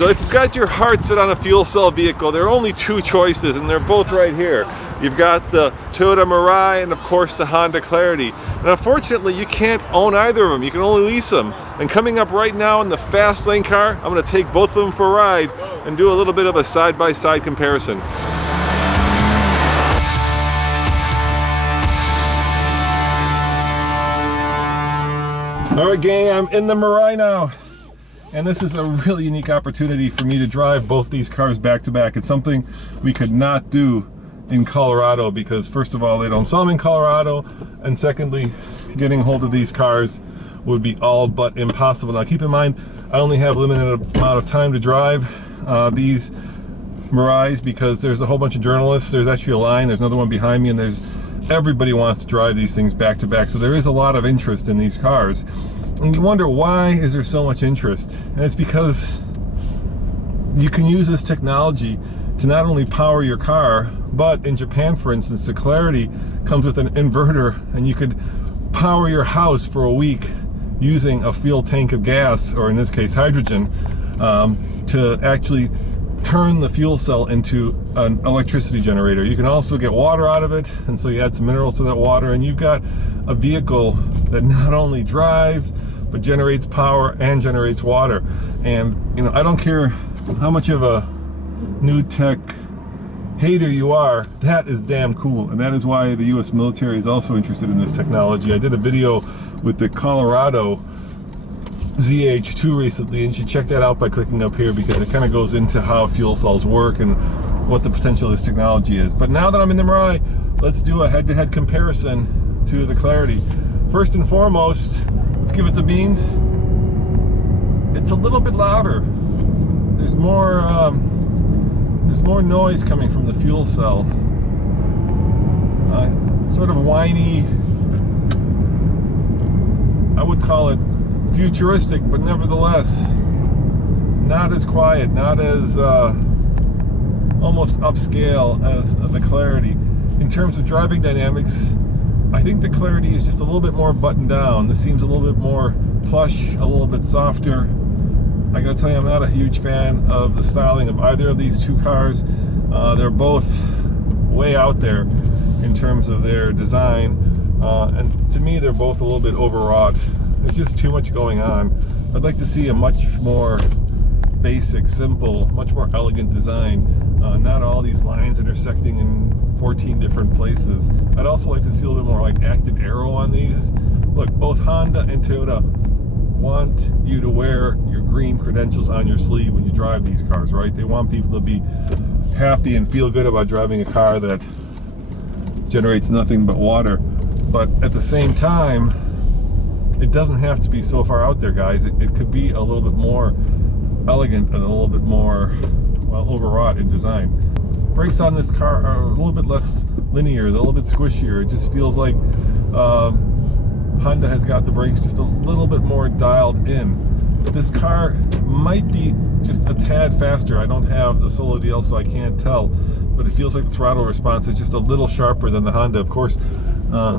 So if you've got your heart set on a fuel cell vehicle, there are only two choices, and they're both right here. You've got the Toyota Mirai and of course the Honda Clarity. And unfortunately, you can't own either of them. You can only lease them. And coming up right now in the fast lane car, I'm going to take both of them for a ride and do a little bit of a side-by-side comparison. All right, gang, I'm in the Mirai now. And this is a really unique opportunity for me to drive both these cars back to back. It's something we could not do in Colorado because first of all, they don't sell them in Colorado, and secondly, getting hold of these cars would be all but impossible. Now keep in mind, I only have a limited amount of time to drive these Mirais because there's a whole bunch of journalists. There's actually a line, there's another one behind me, and everybody wants to drive these things back to back. So there is a lot of interest in these cars. And you wonder, why is there so much interest? And it's because you can use this technology to not only power your car, but in Japan, for instance, the Clarity comes with an inverter, and you could power your house for a week using a fuel tank of gas, or in this case hydrogen, to actually turn the fuel cell into an electricity generator. You can also get water out of it, and so you add some minerals to that water, and you've got a vehicle that not only drives but generates power and generates water. And you know, I don't care how much of a new tech hater you are, that is damn cool, and that is why the US military is also interested in this technology. I did a video with the Colorado ZH2 recently, and you should check that out by clicking up here because it kind of goes into how fuel cells work and what the potential of this technology is. But now that I'm in the Mirai, let's do a head-to-head comparison to the Clarity. First and foremost, let's give it the beans. It's a little bit louder. There's more noise coming from the fuel cell. Sort of whiny. I would call it futuristic, but nevertheless not as quiet, not as almost upscale as the Clarity. In terms of driving dynamics, I think the Clarity is just a little bit more buttoned down. This seems a little bit more plush, a little bit softer. I gotta tell you, I'm not a huge fan of the styling of either of these two cars. They're both way out there in terms of their design, and to me they're both a little bit overwrought. There's just too much going on. I'd like to see a much more basic, simple, much more elegant design. Not all these lines intersecting in 14 different places. I'd also like to see a little bit more like active aero on these. Look, both Honda and Toyota want you to wear your green credentials on your sleeve when you drive these cars, right? They want people to be happy and feel good about driving a car that generates nothing but water. But at the same time, it doesn't have to be so far out there, guys. It could be a little bit more elegant and a little bit more, well, overwrought in design. Brakes on this car are a little bit less linear, a little bit squishier. It just feels like Honda has got the brakes just a little bit more dialed in. This car might be just a tad faster. I don't have the Solo DL, so I can't tell, but it feels like the throttle response is just a little sharper than the Honda. Of course,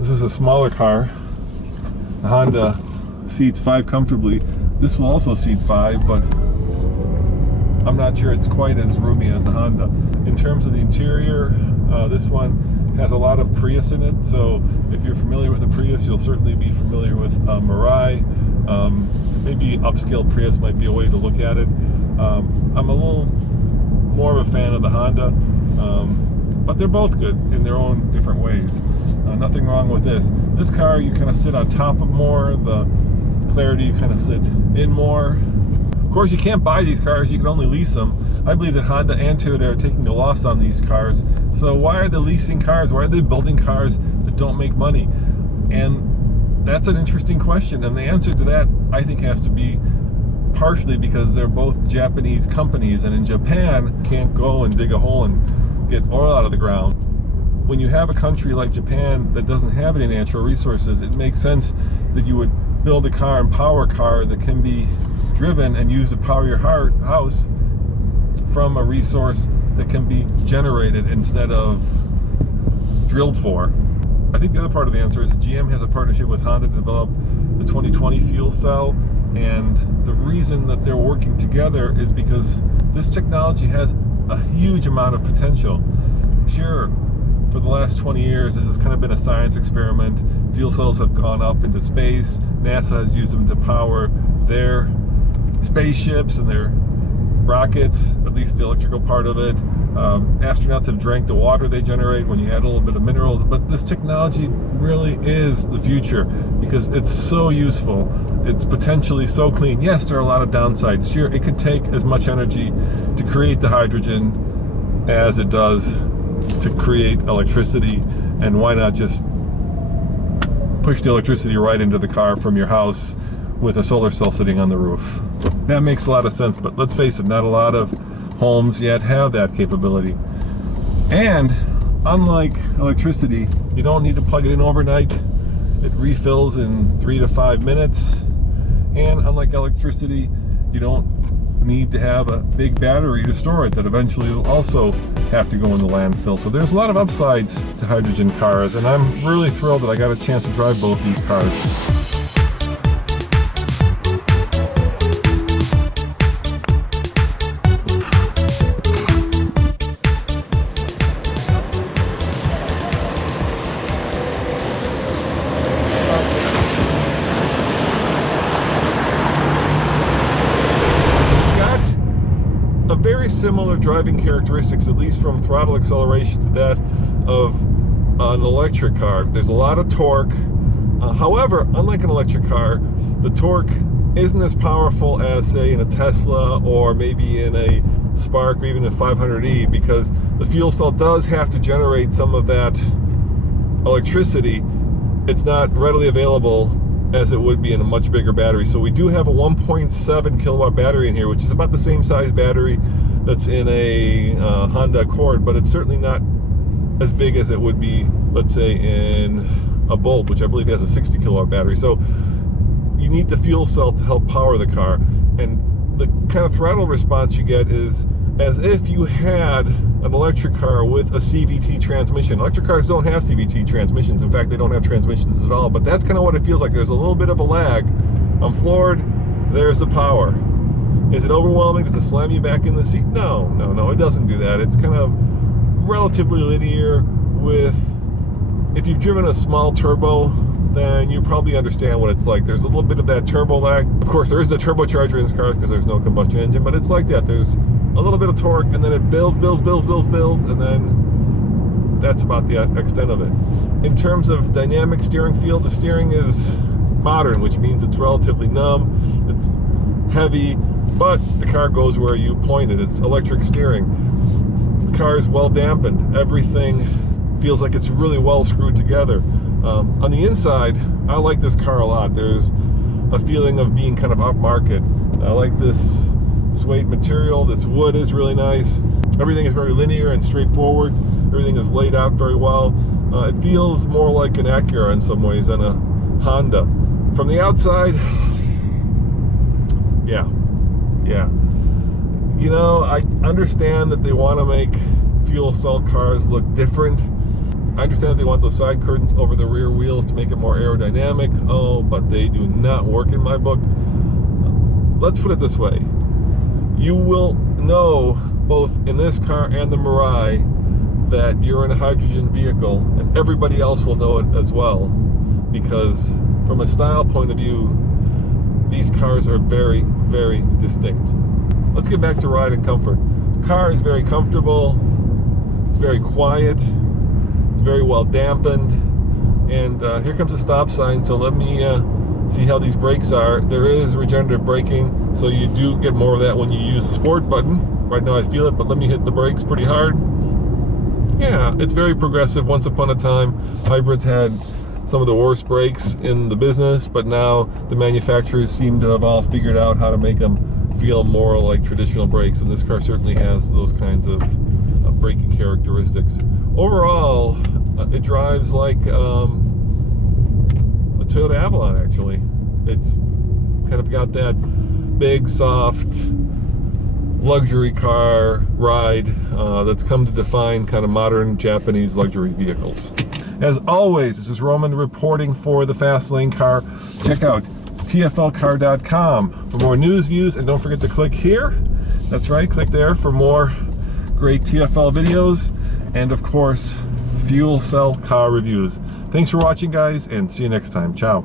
this is a smaller car. The Honda seats 5 comfortably. This will also seat 5, but I'm not sure it's quite as roomy as the Honda. In terms of the interior, this one has a lot of Prius in it, so if you're familiar with a Prius, you'll certainly be familiar with Mirai. Maybe upscale Prius might be a way to look at it. I'm a little more of a fan of the Honda, but they're both good in their own different ways. Nothing wrong with this. This car you kind of sit on top of more, the Clarity you kind of sit in more. Of course, you can't buy these cars, you can only lease them. I believe that Honda and Toyota are taking the loss on these cars. So why are they leasing cars? Why are they building cars that don't make money? And that's an interesting question. And the answer to that, I think, has to be partially because they're both Japanese companies. And in Japan, you can't go and dig a hole and get oil out of the ground. When you have a country like Japan that doesn't have any natural resources, it makes sense that you would build a car and power a car that can be driven and used to power your house from a resource that can be generated instead of drilled for. I think the other part of the answer is that GM has a partnership with Honda to develop the 2020 fuel cell And the reason that they're working together is because this technology has a huge amount of potential. Sure, for the last 20 years, this has kind of been a science experiment. Fuel cells have gone up into space. NASA has used them to power their spaceships and their rockets, at least the electrical part of it. Astronauts have drank the water they generate when you add a little bit of minerals, but this technology really is the future because it's so useful. It's potentially so clean. Yes, there are a lot of downsides. Sure, it can take as much energy to create the hydrogen as it does to create electricity, and why not just push the electricity right into the car from your house with a solar cell sitting on the roof. That makes a lot of sense, but let's face it, not a lot of homes yet have that capability. And unlike electricity, you don't need to plug it in overnight. It refills in 3 to 5 minutes. And unlike electricity, you don't need to have a big battery to store it that eventually will also have to go in the landfill. So there's a lot of upsides to hydrogen cars, and I'm really thrilled that I got a chance to drive both these cars. Very similar driving characteristics, at least from throttle acceleration, to that of an electric car. There's a lot of torque. However, unlike an electric car, the torque isn't as powerful as, say, in a Tesla or maybe in a Spark or even a 500e, because the fuel cell does have to generate some of that electricity. It's not readily available as it would be in a much bigger battery. So we do have a 1.7 kilowatt battery in here, which is about the same size battery that's in a Honda Accord, but it's certainly not as big as it would be, let's say, in a Bolt, which I believe has a 60 kilowatt battery. So you need the fuel cell to help power the car, and the kind of throttle response you get is as if you had an electric car with a CVT transmission. Electric cars don't have CVT transmissions. In fact, they don't have transmissions at all, but that's kind of what it feels like. There's a little bit of a lag. I'm floored. There's the power. Is it overwhelming? Does it slam you back in the seat? No, it doesn't do that. It's kind of relatively linear with, if you've driven a small turbo, then you probably understand what it's like. There's a little bit of that turbo lag. Of course, there is the turbocharger in this car because there's no combustion engine, but it's like that. There's a little bit of torque, and then it builds, and then that's about the extent of it. In terms of dynamic steering feel, the steering is modern, which means it's relatively numb, it's heavy, but the car goes where you point it. It's electric steering. The car is well dampened. Everything feels like it's really well screwed together. On the inside, I like this car a lot. There's a feeling of being kind of upmarket. I like this suede material. This wood is really nice. Everything is very linear and straightforward. Everything is laid out very well. It feels more like an Acura in some ways than a Honda. From the outside, yeah. You know, I understand that they want to make fuel cell cars look different. I understand that they want those side curtains over the rear wheels to make it more aerodynamic. Oh, but they do not work in my book. Let's put it this way. You will know, both in this car and the Mirai, that you're in a hydrogen vehicle, and everybody else will know it as well, because from a style point of view, these cars are very, very distinct. Let's get back to ride and comfort. The car is very comfortable, it's very quiet, it's very well dampened, and here comes a stop sign, so let me see how these brakes are. There is regenerative braking, so you do get more of that when you use the sport button. Right now I feel it, but let me hit the brakes pretty hard. Yeah, it's very progressive. Once upon a time, hybrids had some of the worst brakes in the business, but now the manufacturers seem to have all figured out how to make them feel more like traditional brakes, and this car certainly has those kinds of braking characteristics. Overall, it drives like a Toyota Avalon, actually. It's kind of got that big, soft, luxury car ride that's come to define kind of modern Japanese luxury vehicles. As always, this is Roman reporting for the Fast Lane Car. Check out tflcar.com for more news, views, and don't forget to click here. That's right, click there for more great TFL videos, and of course, fuel cell car reviews. Thanks for watching, guys, and see you next time. Ciao.